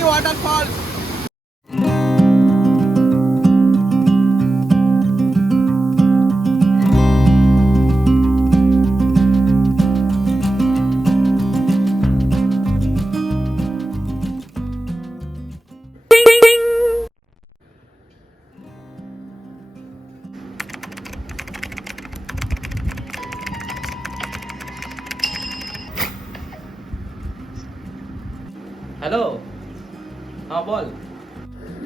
ঝাড়াবনি waterfall hello হ্যাঁ বল।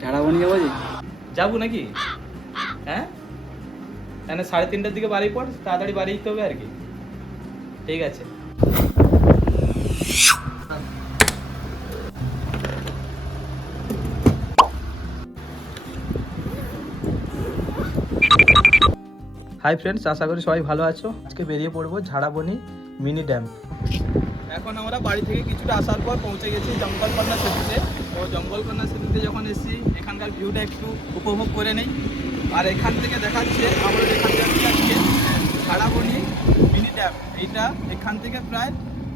ঝাড়াবনি যাব যে? যাব নাকি? হ্যাঁ? তাহলে সাড়ে তিনটার দিকে বাড়ি পড় তাড়াতাড়ি বাড়ি যেতে হবে আর কি। ঠিক আছে। হাই ফ্রেন্ডস আশা করি সবাই ভালো আছো। আজকে বেরিয়ে পড়ব ঝাড়াবনি মিনি ড্যাম। এখন আমরা বাড়ি থেকে কিছুটা আসার পর পৌঁছে গেছি জঙ্গলকন্যা সেতুতে। তো জঙ্গলকন্যা সেতুতে যখন এসেছি, এখানকার ভিউটা একটু উপভোগ করে নেই। আর এখান থেকে দেখাচ্ছে আমরা যেখান থেকে আজকে ঝাড়াবনি মিনি ড্যাম এইটা এখান থেকে প্রায়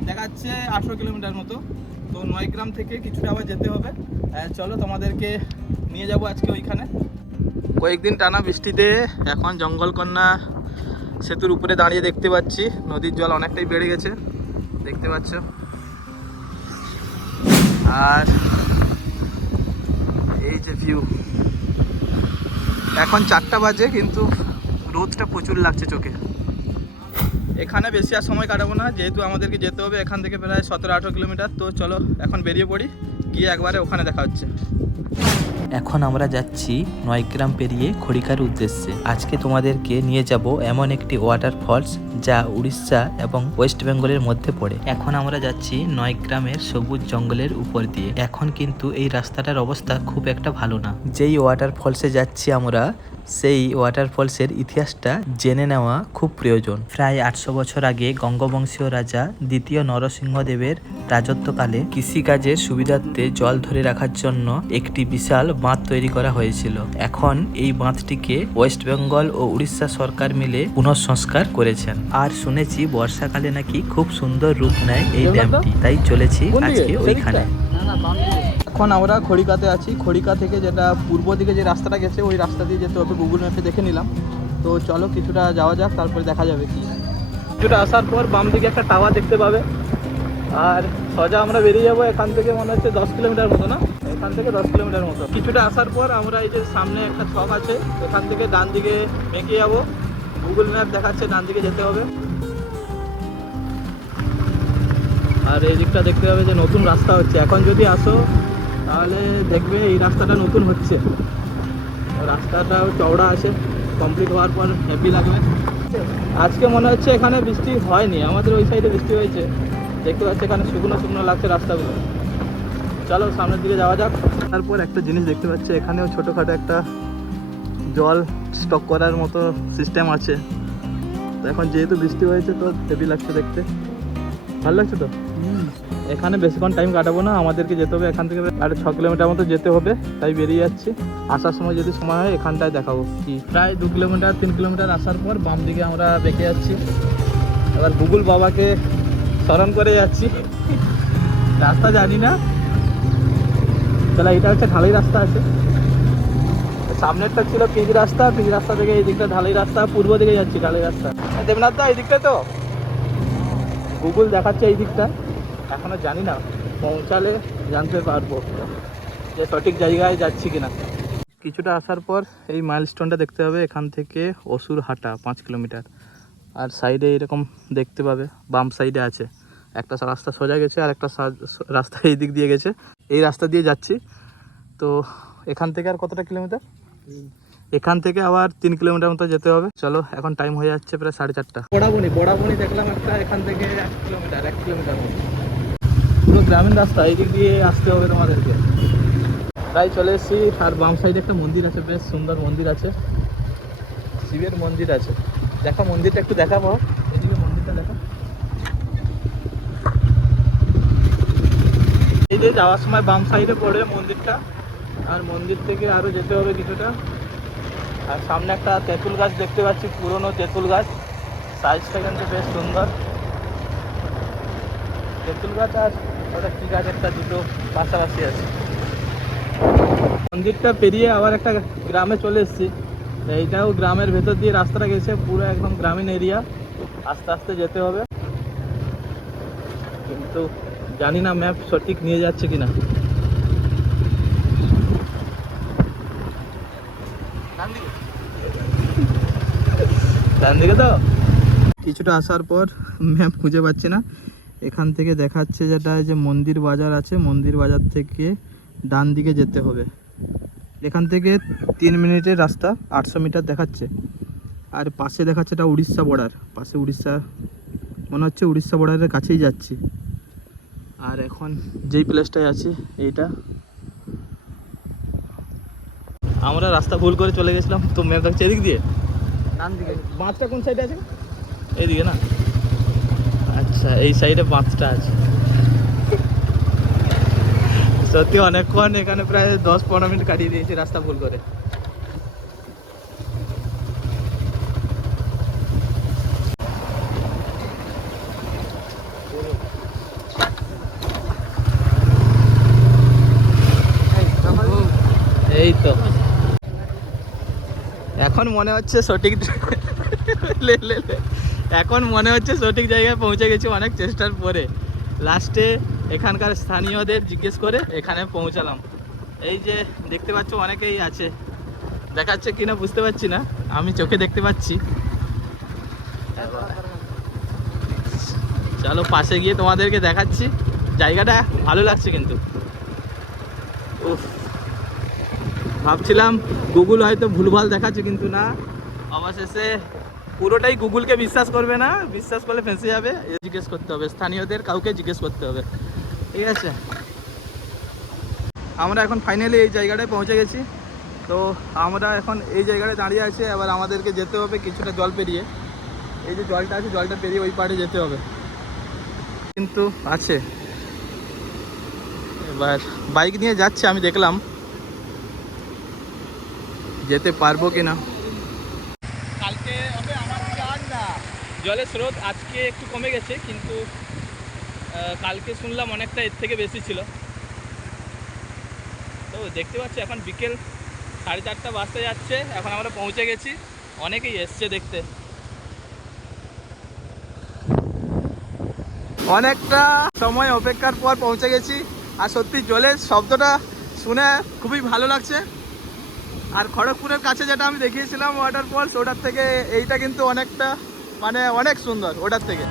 দেখাচ্ছে আঠেরো কিলোমিটার মতো। তো নয়গ্রাম থেকে কিছুটা আবার যেতে হবে। চলো তোমাদেরকে নিয়ে যাব আজকে ওইখানে। কয়েকদিন টানা বৃষ্টিতে এখন জঙ্গলকন্যা সেতুর উপরে দাঁড়িয়ে দেখতে পাচ্ছি। নদীর জল অনেকটাই বেড়ে গেছে, দেখতে পাচ্ছ। আর এই যে ভিউ এখন চারটা বাজে, কিন্তু রোদটা প্রচুর লাগছে চোখে। এখানে বেশি আর সময় কাটাবো না, যেহেতু আমাদেরকে যেতে হবে এখান থেকে প্রায় সতেরো আঠেরো কিলোমিটার। তো চলো, এখন বেরিয়ে পড়ি, গিয়ে একবারে ওখানে দেখা হচ্ছে। এখন আমরা যাচ্ছি নয়গ্রাম পেরিয়ে খড়িকার উদ্দেশ্যে। আজকে তোমাদেরকে নিয়ে যাব এমন একটি ওয়াটার ফলস যা উড়িষ্যা এবং ওয়েস্ট বেঙ্গলের মধ্যে পড়ে। এখন আমরা যাচ্ছি নয়গ্রামের সবুজ জঙ্গলের উপর দিয়ে। এখন কিন্তু এই রাস্তাটার অবস্থা খুব একটা ভালো না। যেই ওয়াটার ফলসে যাচ্ছি আমরা সেই ওয়াটারফলসের ইতিহাসটা জেনে নেওয়া খুব প্রয়োজন। প্রায় আটশো বছর আগে গঙ্গবংশীয় রাজা দ্বিতীয় নরসিংহদেবের রাজত্বকালে কৃষিকাজের সুবিধার্থে জল ধরে রাখার জন্য একটি বিশাল বাঁধ তৈরি করা হয়েছিল। এখন এই বাঁধটিকে ওয়েস্ট বেঙ্গল ও উড়িষ্যা সরকার মিলে পুনঃসংস্কার করেছেন। আর শুনেছি বর্ষাকালে নাকি খুব সুন্দর রূপ নেয় এই ড্যামটি। তাই চলেছি আজকে ওইখানে। এখন আমরা খড়িকাতে আছি। খড়িকা থেকে যেটা পূর্ব দিকে যে রাস্তাটা গেছে, ওই রাস্তা দিয়ে যেতে হবে গুগল ম্যাপে দেখে নিলাম। তো চলো কিছুটা যাওয়া যাক, তারপরে দেখা যাবে কি। কিছুটা আসার পর বাম দিকে একটা টাওয়ার দেখতে পাবে। আর সোজা আমরা বেরিয়ে যাব এখান থেকে মনে হচ্ছে দশ কিলোমিটার মতো, না? এখান থেকে দশ কিলোমিটার মতো। কিছুটা আসার পর আমরা এই যে সামনে একটা ছক আছে এখান থেকে ডান দিকে মেঁকে যাব। গুগল ম্যাপ দেখাচ্ছে, ডান দিকে যেতে হবে। আর এই দিকটা দেখতে হবে যে নতুন রাস্তা হচ্ছে। এখন যদি আসো তাহলে দেখবে এই রাস্তাটা নতুন হচ্ছে। রাস্তাটাও চওড়া আছে কমপ্লিট হওয়ার পর হেভি লাগবে। আজকে মনে হচ্ছে এখানে বৃষ্টি হয়নি, আমাদের ওই সাইডে বৃষ্টি হয়েছে। দেখতে পাচ্ছি এখানে শুকনো শুকনো লাগছে রাস্তাগুলো। চলো সামনের দিকে যাওয়া যাক। তারপর একটা জিনিস দেখতে পাচ্ছি, এখানেও ছোটোখাটো একটা জল স্টক করার মতো সিস্টেম আছে। তো এখন যেহেতু বৃষ্টি হয়েছে, তো হেভি লাগছে দেখতে। ভালো লাগছে তো? এখানে বেশিক্ষণ টাইম কাটাবো না, আমাদেরকে যেতে হবে এখান থেকে। আর ছ কিলোমিটার মতো যেতে হবে, তাই বেরিয়ে যাচ্ছি। আসার সময় যদি সময় হয়, এখানটায় দেখাবো কি। প্রায় দু কিলোমিটার, তিন কিলোমিটার আসার পর বাম দিকে আমরা বেঁকে যাচ্ছি। এবার গুগল বাবাকে স্মরণ করে যাচ্ছি। রাস্তা জানি না। তাহলে এটা হচ্ছে ঢালাই রাস্তা আছে। সামনেরটা ছিল পিচ রাস্তা পিচ রাস্তা থেকে এই দিকটা ঢালাই রাস্তা, পূর্ব দিকে যাচ্ছি ঢালাই রাস্তা। দেবনাথ দা এই দিকটা তো? গুগল দেখাচ্ছে এই দিকটা। এখনও জানি না, পৌঁছালে জানতে পারব যে সঠিক জায়গায় যাচ্ছি কিনা। কিছুটা আসার পর এই মাইলস্টোনটা দেখতে হবে, এখান থেকে অসুর হাটা পাঁচ কিলোমিটার। আর সাইডে এরকম দেখতে পাবে, বাম সাইডে আছে। একটা রাস্তা সোজা গেছে, আর একটা রাস্তা এই দিক দিয়ে গেছে। এই রাস্তা দিয়ে যাচ্ছি। তো এখান থেকে আর কতটা কিলোমিটার? এখান থেকে আবার তিন কিলোমিটার মতো যেতে হবে। চলো, এখন টাইম হয়ে যাচ্ছে প্রায় সাড়ে চারটা। পড়াবনি পড়াবনি দেখলাম একটা এখান থেকে এক কিলোমিটার এক কিলোমিটার মতো। পুরো গ্রামীণ রাস্তা, এই দিক দিয়ে আসতে হবে তোমাদেরকে। তাই চলে এসেছি, আর বাম সাইডে একটা মন্দির আছে, বেশ সুন্দর মন্দির আছে। শিবের মন্দির আছে। দেখো, মন্দিরটা একটু দেখাবো। এদিকে মন্দিরটা দেখো। এই যে যাওয়ার সময় বাম সাইডে পড়ে মন্দিরটা, আর মন্দির থেকে আরও যেতে হবে কিছুটা। আর সামনে একটা তেঁতুল গাছ দেখতে পাচ্ছি, পুরনো তেঁতুল গাছ। সাইজটা কিন্তু বেশ সুন্দর। তেঁতুল গাছ আর ওটা একটা দুটো পাশাপাশি আছে। মন্দিরটা পেরিয়ে আবার একটা গ্রামে চলে এসেছি। এইটাও গ্রামের ভেতর দিয়ে রাস্তাটা গেছে, পুরো একদম গ্রামীণ এরিয়া। আস্তে আস্তে যেতে হবে। কিন্তু জানি না ম্যাপ সঠিক নিয়ে যাচ্ছে কিনা। দিকে তো? কিছুটা আসার পর ম্যাপ খুঁজে পাচ্ছি না। এখান থেকে দেখাচ্ছে যেটা যে মন্দির বাজার আছে মন্দির বাজার থেকে ডান দিকে যেতে হবে। এখান থেকে তিন মিনিটের রাস্তা আটশো মিটার দেখাচ্ছে। আর পাশে দেখাচ্ছে এটা উড়িষ্যা বর্ডার পাশে উড়িষ্যা মনে হচ্ছে উড়িষ্যা বর্ডারের কাছেই যাচ্ছি। আর এখন যেই প্লেসটায় আছি এইটা। আমরা রাস্তা ভুল করে চলে গেছিলাম তো ম্যাপ দেখছে এদিক দিয়ে? ডান দিকে। বাঁধটা কোন সাইডে আছে? এইদিকে না? আচ্ছা এই সাইডে বাঁধটা আছে। সত্যি অনেকক্ষণ এখানে প্রায় দশ পনেরো মিনিট কাটিয়ে দিয়েছি, রাস্তা ভুল করে। এই তো। এখন মনে হচ্ছে সঠিক লে লে। এখন মনে হচ্ছে সঠিক জায়গায় পৌঁছে গেছি অনেক চেষ্টার পরে। লাস্টে এখানকার স্থানীয়দের জিজ্ঞেস করে এখানে পৌঁছালাম। এই যে দেখতে পাচ্ছ অনেকেই আছে। দেখাচ্ছে কিনা বুঝতে পারছি না। আমি চোখে দেখতে পাচ্ছি। চলো পাশে গিয়ে তোমাদেরকে দেখাচ্ছি। জায়গাটা ভালো লাগছে কিন্তু। ভাবছিলাম গুগল হয়তো ভুলভাল দেখাচ্ছে কিন্তু না। অবশেষে পুরোটাই গুগলকে বিশ্বাস করবে না, বিশ্বাস করলে ফেঁসে যাবে। এ জিজ্ঞেস করতে হবে, স্থানীয়দের কাউকে জিজ্ঞেস করতে হবে। ঠিক আছে? আমরা এখন ফাইনালি এই জায়গাটায় পৌঁছে গেছি। তো আমরা এখন এই জায়গাটায় দাঁড়িয়ে আছি, এবার আমাদেরকে যেতে হবে কিছুটা জল পেরিয়ে। এই যে জলটা আছে, জলটা পেরিয়ে ওই পাড়ে যেতে হবে। কিন্তু আছে। এবার বাইক নিয়ে যাচ্ছে, আমি দেখলাম। যেতে পারব কি না কালকে জলের স্রোত আজকে একটু কমে গেছে, কিন্তু কালকে শুনলাম অনেকটা এর থেকে বেশি ছিল। তো দেখতে পাচ্ছি এখন বিকেল সাড়ে চারটা বাজতে যাচ্ছে, এখন আমরা পৌঁছে গেছি। অনেকেই এসছে দেখতে। অনেকটা সময় অপেক্ষার পর পৌঁছে গেছি, আর সত্যি জলের শব্দটা শুনে খুবই ভালো লাগছে। আর খড়গপুরের কাছে যেটা আমি দেখিয়েছিলাম ওয়াটারফলস ওটার থেকে এইটা কিন্তু অনেকটা মানে অনেক সুন্দর ওটার থেকে।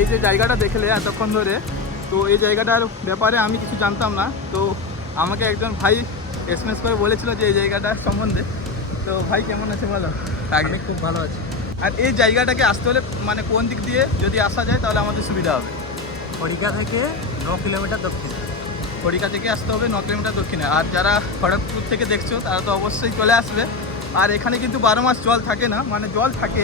এই যে জায়গাটা দেখলে এতক্ষণ ধরে তো এই জায়গাটার ব্যাপারে আমি কিছু জানতাম না। তো আমাকে একজন ভাই এসএমএস করে বলেছিল যে এই জায়গাটার সম্বন্ধে। তো ভাই কেমন আছে বলো? আমি খুব ভালো আছি। আর এই জায়গাটাকে আসতে হলে মানে কোন দিক দিয়ে যদি আসা যায় তাহলে আমাদের সুবিধা হবে। হরিকা থেকে ন কিলোমিটার দক্ষিণে। হরিকা থেকে আসতে হবে ন কিলোমিটার দক্ষিণে। আর যারা খড়গপুর থেকে দেখছ তারা তো অবশ্যই চলে আসবে। আর এখানে কিন্তু বারো মাস জল থাকে না। মানে জল থাকে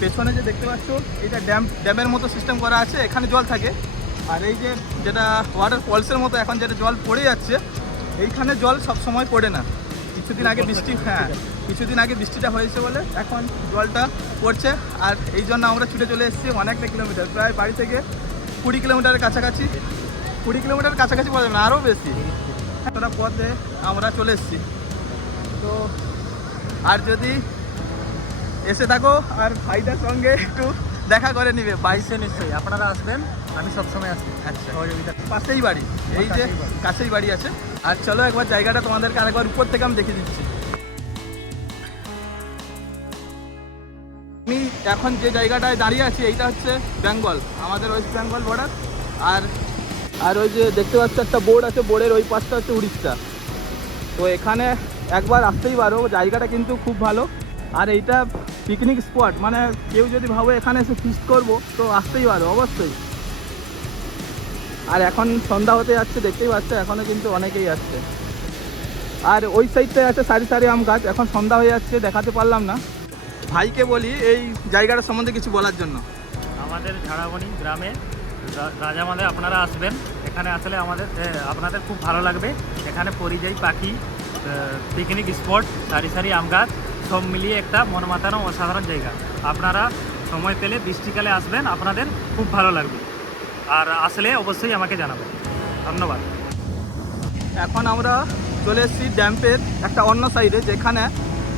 পেছনে যে দেখতে পাচ্ছ এটা ড্যাম, ড্যামের মতো সিস্টেম করা আছে, এখানে জল থাকে। আর এই যে যেটা ওয়াটার ফলসের মতো এখন যেটা জল পড়ে যাচ্ছে, এইখানে জল সব সময় পড়ে না। কিছুদিন আগে বৃষ্টি হ্যাঁ কিছুদিন আগে বৃষ্টিটা হয়েছে বলে এখন জলটা পড়ছে। আর এই জন্য আমরা ছুটে চলে এসেছি অনেকটা কিলোমিটার প্রায় বাড়ি থেকে কুড়ি কিলোমিটারের কাছাকাছি। কুড়ি কিলোমিটার কাছাকাছি বলা যাবে না আরও বেশি। এতটা পথে আমরা চলে এসেছি। তো, আর যদি এসে থাকো আর ভাইটার সঙ্গে একটু দেখা করে নিবে বাইশে নিশ্চয়ই। আপনারা আসবেন আমি সবসময় আসি। আচ্ছা। সহযোগিতা পাশেই বাড়ি এই যে কাছেই বাড়ি। কাছেই বাড়ি আছে। আর চলো একবার জায়গাটা তোমাদেরকে আরেকবার উপর থেকে আমি দেখিয়ে দিচ্ছি। আমি এখন যে জায়গাটায় দাঁড়িয়ে আছি এইটা হচ্ছে বেঙ্গল আমাদের ওয়েস্ট বেঙ্গল বর্ডার আর আর ওই যে দেখতে পাচ্ছ একটা বোর্ড আছে বোর্ডের ওই পাশটা হচ্ছে উড়িষ্যা। তো এখানে একবার আসতেই পারো জায়গাটা কিন্তু খুব ভালো। আর এইটা পিকনিক স্পট মানে কেউ যদি ভাবে এখানে এসে ফিস্ট করব, তো আসতেই পারো, অবশ্যই। আর এখন সন্ধ্যা হতে যাচ্ছে, দেখতেই পাচ্ছ এখনও কিন্তু অনেকেই আসছে। আর ওই সাইডটায় আছে সারি সারি আম গাছ, এখন সন্ধ্যা হয়ে যাচ্ছে, দেখাতে পারলাম না। ভাইকে বলি, এই জায়গাটা সম্বন্ধে কিছু বলার জন্য। আমাদের ঝাড়াবনি গ্রামে রা- রাজামাদে আপনারা আসবেন। এখানে আসলে আমাদের আপনাদের খুব ভালো লাগবে। এখানে পরিযায়ী পাখি পিকনিক স্পট সারি সারি আম গাছ। সব মিলিয়ে একটা মন মাতানো অসাধারণ জায়গা। আপনারা সময় পেলে বৃষ্টিকালে আসবেন, আপনাদের খুব ভালো লাগবে। আর আসলে অবশ্যই আমাকে জানাবেন। ধন্যবাদ। এখন আমরা চলে এসেছি ড্যাম্পের একটা অন্য সাইডে যেখানে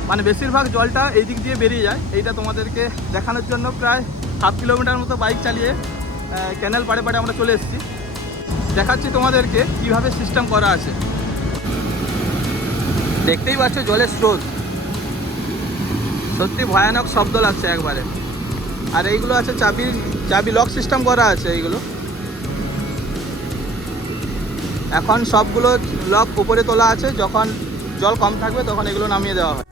মানে বেশিরভাগ জলটা এই দিক দিয়ে বেরিয়ে যায়। এইটা তোমাদেরকে দেখানোর জন্য প্রায় হাফ কিলোমিটার মতো বাইক চালিয়ে ক্যানেল পাড়ে পাড়ে আমরা চলে এসেছি। দেখাচ্ছি তোমাদেরকে কীভাবে সিস্টেম করা আছে। দেখতেই পাচ্ছ জলের স্রোত। সত্যি ভয়ানক শব্দ লাগছে একবারে। আর এইগুলো আছে চাবি চাবি লক সিস্টেম করা আছে এইগুলো। এখন সবগুলো লক উপরে তোলা আছে, যখন জল কম থাকবে তখন এগুলো নামিয়ে দেওয়া হয়।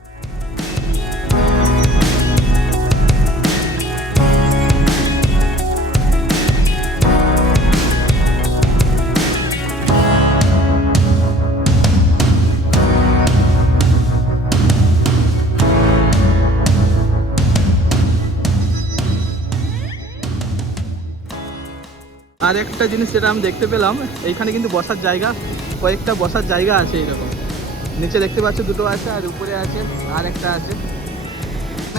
আর একটা জিনিস যেটা আমি দেখতে পেলাম, এইখানে কিন্তু বসার জায়গা, কয়েকটা বসার জায়গা আছে এরকম। নিচে দেখতে পাচ্ছ দুটো আছে, আর উপরে আছে আর একটা আছে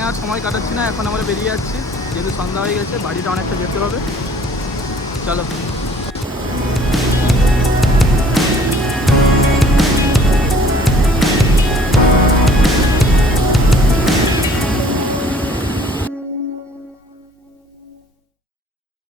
আর সময় কাটাচ্ছি না, এখন আমরা বেরিয়ে যাচ্ছি, যেহেতু সন্ধ্যা হয়ে গেছে, বাড়িটা অনেকটা যেতে হবে। চলো।